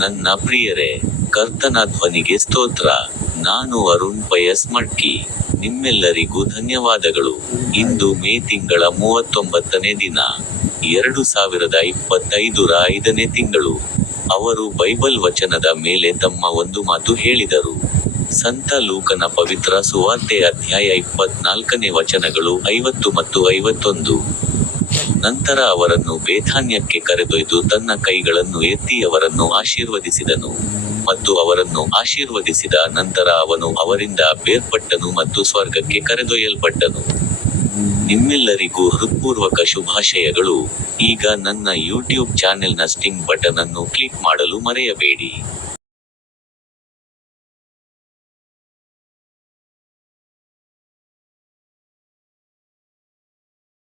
ನನ್ನ ಪ್ರಿಯರೇ, ಕರ್ತನ ಧ್ವನಿಗೆ ಸ್ತೋತ್ರ. ನಾನು ಅರುಣ್ ಪಯಸ್ ಮಡ್ಕಿ. ನಿಮ್ಮೆಲ್ಲರಿಗೂ ಧನ್ಯವಾದಗಳು. ಇಂದು ಮೇ ತಿಂಗಳ 39ನೇ ದಿನ. 2025ರ 5ನೇ ತಿಂಗಳು. ಅವರು ಬೈಬಲ್ ವಚನದ ಮೇಲೆ ತಮ್ಮ ಒಂದು ಮಾತು ಹೇಳಿದರು. ಸಂತ ಲೂಕನ ಪವಿತ್ರ ಸುವಾರ್ತೆ ಅಧ್ಯಾಯ 24ನೇ ವಚನಗಳು 50 ಮತ್ತು 51. ನಂತರ ಅವರನ್ನು ಬೇಥಾನ್ಯಕ್ಕೆ ಕರೆದೊಯ್ದು ತನ್ನ ಕೈಗಳನ್ನು ಎತ್ತಿ ಅವರನ್ನು ಆಶೀರ್ವದಿಸಿದನು. ಮತ್ತು ಅವರನ್ನು ಆಶೀರ್ವದಿಸಿದ ನಂತರ ಅವನು ಅವರಿಂದ ಬೇರ್ಪಟ್ಟನು ಮತ್ತು ಸ್ವರ್ಗಕ್ಕೆ ಕರೆದೊಯ್ಯಲ್ಪಟ್ಟನು. ನಿಮ್ಮೆಲ್ಲರಿಗೂ ಹೃತ್ಪೂರ್ವಕ ಶುಭಾಶಯಗಳು. ಈಗ ನನ್ನ ಯೂಟ್ಯೂಬ್ ಚಾನೆಲ್ನ ಸ್ಟಿಂಗ್ ಬಟನ್ ಅನ್ನು ಕ್ಲಿಕ್ ಮಾಡಲು ಮರೆಯಬೇಡಿ.